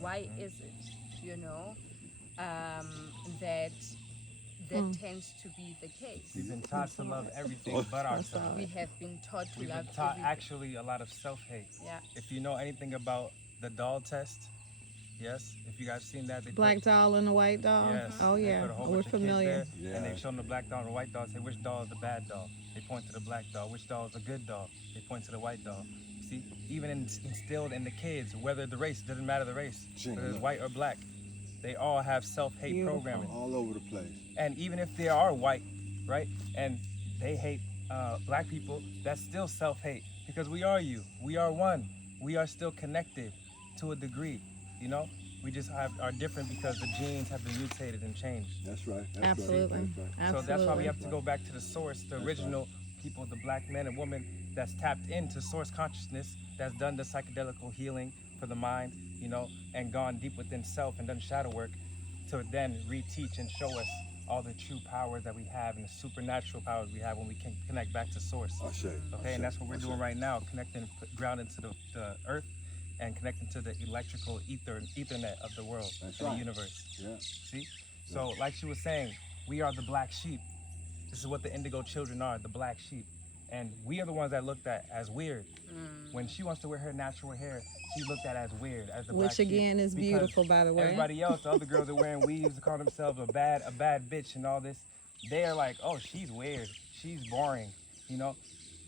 Why is it, that tends to be the We've case? been taught to love everything but We ourselves. have been taught to We've been love taught everything. actually a lot of self-hate. Yeah. If you know anything about the doll test, yes, if you guys seen that, they put Black doll and a white doll. yes, Oh they yeah, put a whole we're bunch of kids familiar. there, and they've shown the black doll and the white doll. Say which doll is the bad doll. They point to the black doll. Which doll is the good doll? They point to the white doll. See, even instilled in the kids, whether the race doesn't matter the race, whether it's white or black, they all have self-hate Beautiful. programming. All over the place. And even if they are white, right, and they hate black people, that's still self-hate because we are you. We are one. We are still connected to a degree, you know? We just are different because the genes have been mutated and changed. That's right. That's Absolutely. Right. That's right. Absolutely. So that's why we have to go back to the source, the original people, the black men and women that's tapped into source consciousness, that's done the psychedelical healing for the mind, you know, and gone deep within self and done shadow work to then reteach and show us all the true powers that we have and the supernatural powers we have when we can connect back to source. Okay, and that's what we're doing right now, connecting, grounding to the earth and connecting to the electrical ethernet of the world and the universe. Yeah. See? So like she was saying, we are the black sheep. This is what the indigo children are, the black sheep. And we are the ones that looked at as weird. When she wants to wear her natural hair, she's looked at as weird, as the black Which again sheep, is because beautiful, by the way. everybody else, the other girls are wearing weaves, call themselves a bad bitch and all this. They are like, oh, she's weird, she's boring, you know,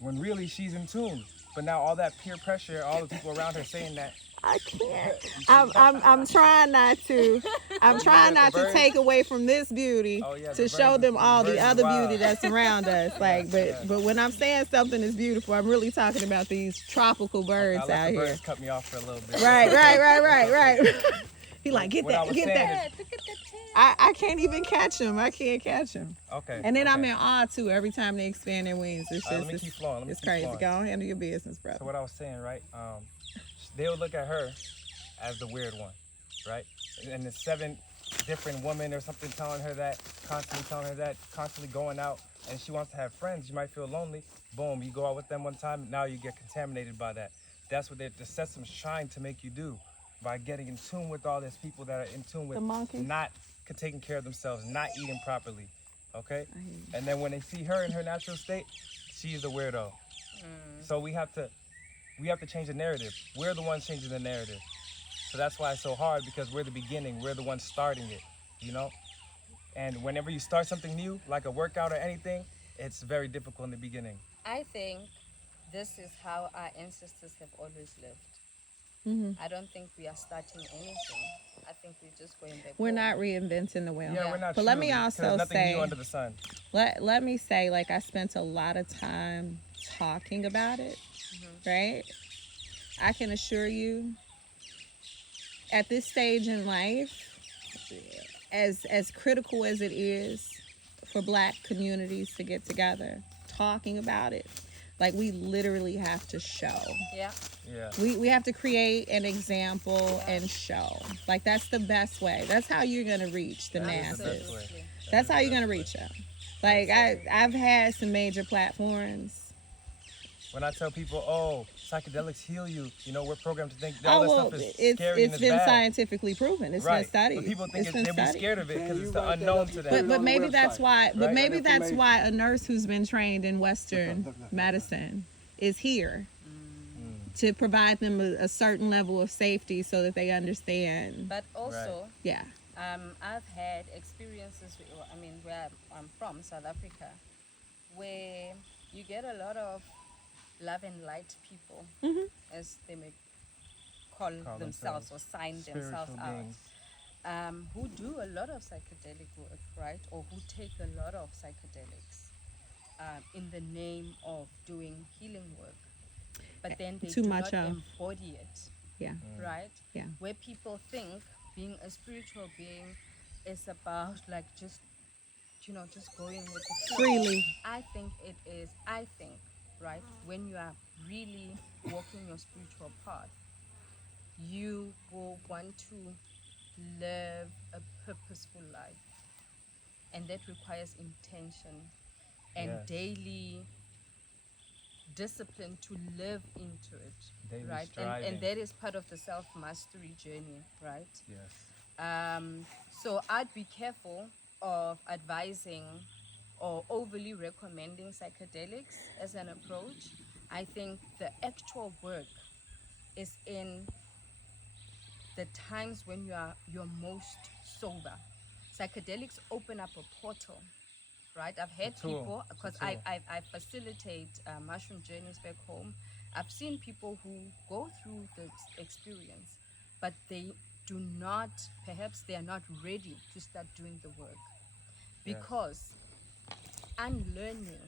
when really she's in tune. But now all that peer pressure, all the people around her saying that, I can't. I'm trying not to. I'm trying not to take away from this beauty to show them all the other beauty that's around us. Like, but when I'm saying something is beautiful, I'm really talking about these tropical birds I out let the here. birds cut me off for a little bit. Right. He like, get What I that, was get saying that. is- Look at the tail. I can't even catch them. I can't catch them. Okay. And then I'm okay. in awe too every time they expand their wings. It's All right, just, let me keep flowing. Let me it's keep crazy. flowing. Go on, handle your business, brother. So what I was saying, right? They would look at her as the weird one, right? And the 7 different women or something telling her that, constantly going out, and she wants to have friends. You might feel lonely. Boom, you go out with them one time, now you get contaminated by that. That's what the system's trying to make you do by getting in tune with all these people that are in tune with not taking care of themselves, not eating properly, okay? And then when they see her in her natural state, she's the weirdo. So we have to change the narrative. We're the ones changing the narrative. So that's why it's so hard, because we're the beginning. We're the ones starting it, you know? And whenever you start something new, like a workout or anything, it's very difficult in the beginning. I think this is how our ancestors have always lived. I don't think we are starting anything. I think we're just going back. We're home. not reinventing the wheel. Yeah, we're not. But let me truly, 'cause also there's nothing say, new under the sun. let me say, like, I spent a lot of time talking about it, right? I can assure you, at this stage in life, as critical as it is for Black communities to get together, talking about it, like, we literally have to show. Yeah. Yeah. We have to create an example and show. Like, that's the best way. That's how you're gonna reach the That is the masses. best way. That's how you're gonna reach them. Like, I've had some major platforms. When I tell people, oh, psychedelics heal you, you know, we're programmed to think all Oh this well, stuff is scary and it's it's been bad. scientifically proven. It's Right. been studied. But people think It's been they'll be studied. scared of it because you it's the write that unknown up to and them. put it But on the maybe that's website. why. But Right. maybe That that's information. why a nurse who's been trained in Western Look. medicine is here to provide them a certain level of safety so that they understand. But also, Yeah. I've had experiences. I mean, where I'm from, South Africa, where you get a lot of love and light people, as they may call themselves or sign themselves spiritual out, beings. who do a lot of psychedelic work, right? Or who take a lot of psychedelics in the name of doing healing work. But then they Too do much not of. embody it, Yeah. right? Yeah. Where people think being a spiritual being is about like just going with the flow. Freely. I think it is. I think, right, when you are really walking your spiritual path, you will want to live a purposeful life, and that requires intention and Yes. daily discipline to live into it, Daily right? striving. And that is part of the self-mastery journey, right? Yes. So I'd be careful of advising or overly recommending psychedelics as an approach. I think the actual work is in the times when you're most sober. Psychedelics open up a portal, right? I've had tool. people, It's a because tool. I facilitate mushroom journeys back home. I've seen people who go through the experience, but they do not, perhaps they are not ready to start doing the work, Yes. because unlearning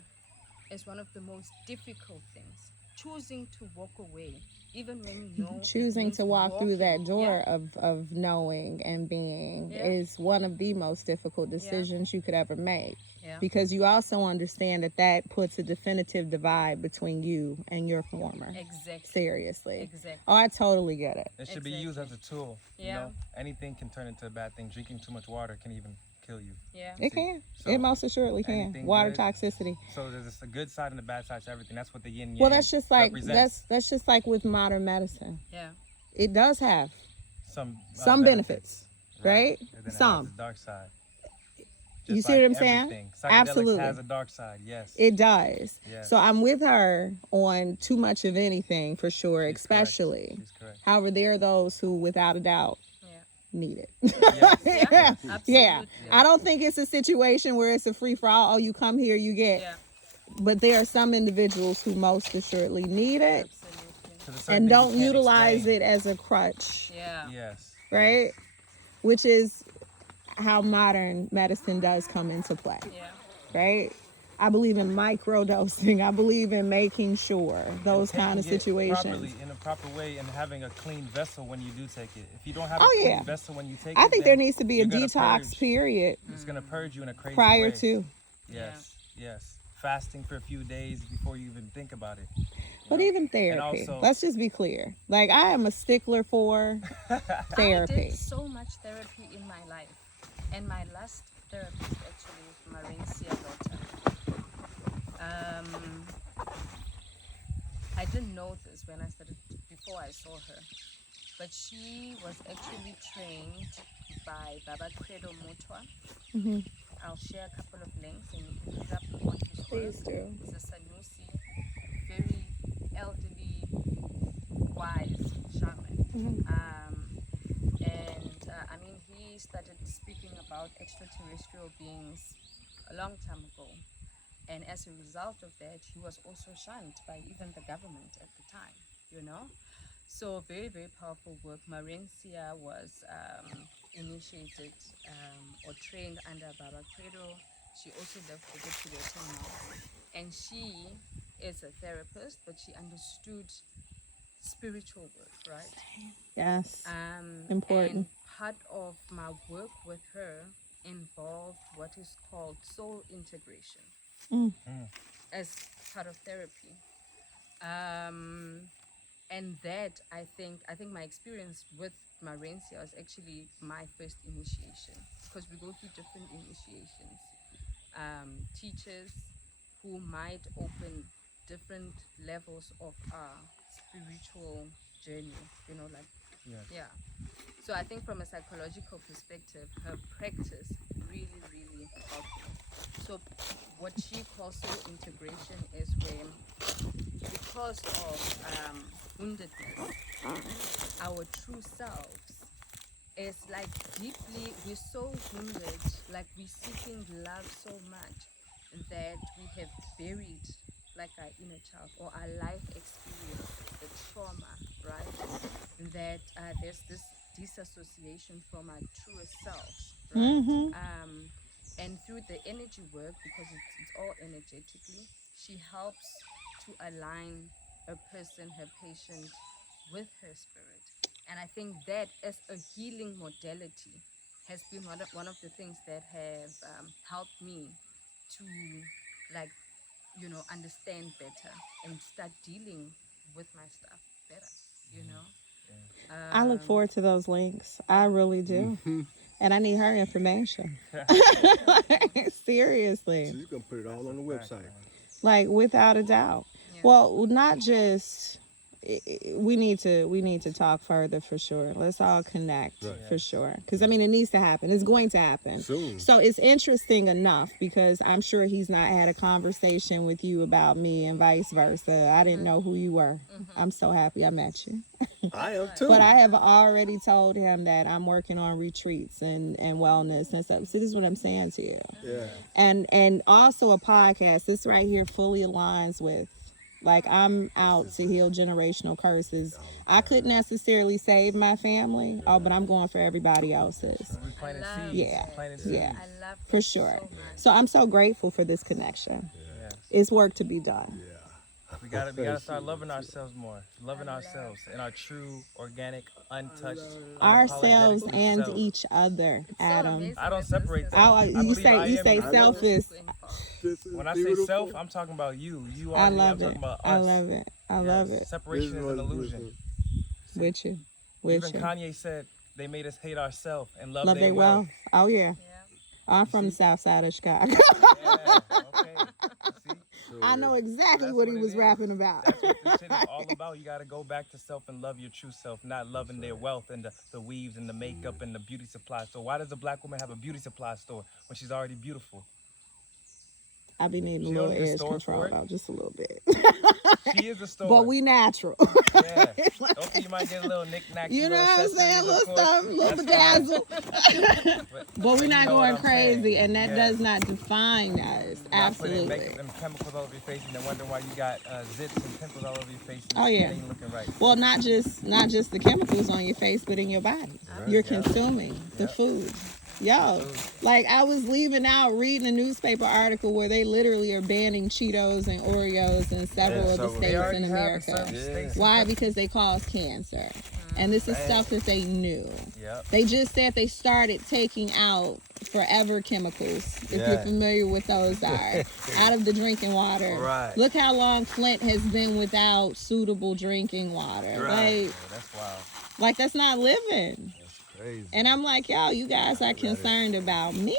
is one of the most difficult things. Choosing to walk away, even when you know it Choosing means to walk through that walking. door Yeah. of knowing and being Yeah. is one of the most difficult decisions you could ever make. Yeah. Because you also understand that that puts a definitive divide between you and your former. Exactly. Seriously. Exactly. Oh, I totally get it. It should be used as a tool. You Yeah. know, anything can turn into a bad thing. Drinking too much water can even kill you. Yeah. It can. So, It most assuredly can. anything Water good- toxicity. So there's a good side and a bad side to everything. That's what the yin yang. Well, that's just like represents. that's just like with modern medicine. Yeah. It does have some benefits, right? And then it has Some. the dark side. You Just see what I'm like saying? everything. Psychedelics Absolutely. has a dark side. Yes. It does. Yes. So I'm with her on too much of anything for sure, She's especially. correct. She's correct. However, there are those who, without a doubt, Yeah. need it. Yes. Yeah. Absolutely. Yeah. I don't think it's a situation where it's a free for all. Oh, you come here, you get. Yeah. But there are some individuals who most assuredly need it Absolutely. To the certain and things you don't can't utilize explain. it as a crutch, Yeah. Yes. right? Which is how modern medicine does come into play, Yeah. right? I believe in microdosing. I believe in making sure those And kind of taking it situations. properly, in a proper way, and having a clean vessel when you do take it. If you don't have a Oh, clean yeah. vessel when you take I it, think then there needs to be a you're gonna detox purge. period It's gonna purge you in a crazy prior way. to. Yes. Yes. Fasting for a few days before you even think about it. But even therapy. also- Let's just be clear. Like, I am a stickler for I therapy. did so much therapy in my life, and my last therapist actually is Marencia Lota. I didn't know this when I started, before I saw her, but she was actually trained by Baba Credo Mutwa. Mhm. I'll share a couple of links and you can look up on his Please work. do. He's a Sanusi, very elderly, wise shaman. Mhm. I mean, he started speaking about extraterrestrial beings a long time ago. And as a result of that, he was also shunned by even the government at the time, you know? So very, very powerful work. Marencia was initiated or trained under Baba Credo. She also left the good to the now. And she is a therapist, but she understood spiritual work, right? Yes. Important. And part of my work with her involved what is called soul integration as part of therapy. And that I think my experience with Marencia was actually my first initiation, because we go through different initiations. Teachers who might open different levels of our spiritual journey, you know, like Yes. yeah. So I think from a psychological perspective, her practice really, really helped me. So what she calls soul integration is when, because of woundedness, our true selves is like deeply, we're so wounded, like we're seeking love so much that we have buried like our inner child or our life experience, the trauma, right? That there's this disassociation from our truest selves, right? And through the energy work, because it's all energetically, she helps to align a person, her patient, with her spirit. And I think that as a healing modality has been one of the things that have helped me to, like, you know, understand better and start dealing with my stuff better, you know. I look forward to those links. I really do. And I need her information. Seriously. So you can put it all on the website. Like, without a doubt. Yeah. Well, not just we need to talk further for sure. Let's all connect for sure. Because I mean, it needs to happen. It's going to happen Soon. So it's interesting enough because I'm sure he's not had a conversation with you about me and vice versa. I didn't know who you were. I'm so happy I met you. I am too. But I have already told him that I'm working on retreats and wellness and stuff. So this is what I'm saying to you. Yeah. And also a podcast. This right here fully aligns with, like, I'm out to heal generational curses. I couldn't necessarily save my family, but I'm going for everybody else's. We planted I love seeds. Yeah. Planted seeds. Yeah, I love for it sure. so much. So I'm so grateful for this connection. Yeah. It's work to be done. We gotta start loving ourselves more. Loving ourselves in our true, organic, untouched, Ourselves unapologetic and self. each other, It's so Adam. amazing I don't that separate this that. is- Oh, I you believe say I you am say universal. selfish. This is When I say beautiful. self, I'm talking about you. You I are. love I'm talking it. about us. I love it. I love Yes. it. Separation This is was an illusion. beautiful. With you. With Even you. Kanye said they made us hate ourselves and love, Love their they wealth. well. Oh yeah. Yeah. I'm from the south side of Chicago. Yeah, okay. See? I know exactly That's what he what it was is. rapping about. That's what this shit is all about. You gotta go back to self and love your true self, not loving their wealth and the weaves and the makeup and the beauty supply store. Why does a black woman have a beauty supply store when she's already beautiful? I be needing a She little don't need a edge store control for it. though, just a little bit. She is a store. But we natural. Yeah. Okay, you might get a little knick-knack. You know what I'm saying? A little something, little That's fine. bedazzle. But we're not you know what going I'm saying. crazy, and that Yeah. does not define us. Not putting Absolutely. makeup and chemicals all over your face and then wondering why you got zits and pimples all over your face. And Oh, shit yeah. ain't looking right. Well, not just the chemicals on your face, but in your body. You're Yeah. consuming the Yep. food. Yo, like I was leaving out reading a newspaper article where they literally are banning Cheetos and Oreos in several of the several. They states already in have America. certain states. Why? Because they cause cancer. And this is Right. stuff that they knew. Yep. They just said they started taking out forever chemicals, if you're Yeah. familiar with those are, out of the drinking water. Right. Look how long Flint has been without suitable drinking water. Right. Yeah, that's wild. Like that's not living. That's crazy. And I'm like, yo, you guys are concerned about me?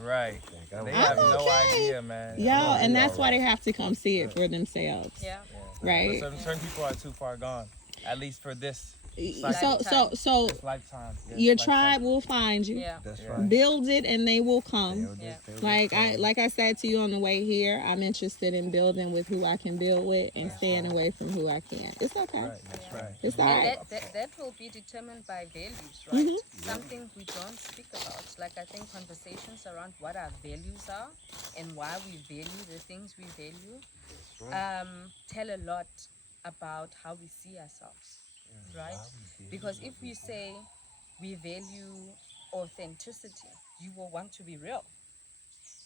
Right. I'm They have no okay. idea, man. Yo, and that's why they have to come see it for themselves. Yeah. Right? Certain people are too far gone, at least for this So lifetime. Yes, your lifetime. tribe will find you. Yeah. That's Yeah. right. Build it and they will come. Yeah. Like I said to you on the way here, I'm interested in building with who I can build with and staying away from who I can't. It's okay. Right, that's right. It's all And right. that will be determined by values, right? Something we don't speak about. Like I think conversations around what our values are and why we value the things we value tell a lot about how we see ourselves, right? Because if we say we value authenticity, you will want to be real.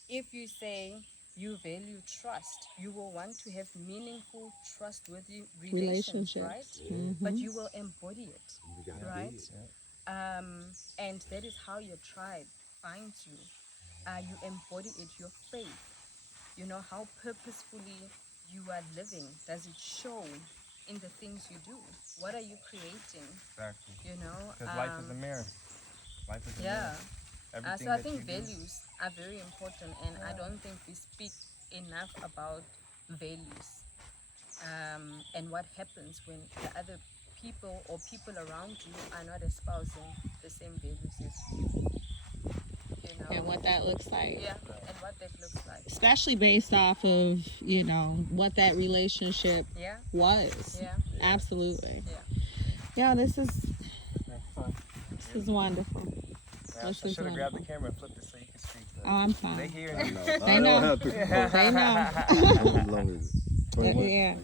If you say you value trust, you will want to have meaningful, trustworthy relations, Relationships. right? But you will embody it, right? And that is how your tribe finds you. You embody it, your faith. You know how purposefully you are living. Does it show in the things you do? What are you creating? Exactly. You know? Because life is a mirror. Life is a Yeah. mirror. Everything So I that think you do- values are very important, and I don't think we speak enough about values and what happens when the other people or people around you are not espousing the same values as you. You know? And what that looks like. Yeah, and what that looks like. Especially based off of, what that relationship Yeah, was. yeah, Absolutely. yeah. Yeah, this is That's fun. wonderful. I This is should have grabbed the wonderful. camera and flipped it so you can speak. Oh, But I'm they fine. hear I you. know. They I know. don't have to. They know. As long as 21? Yeah.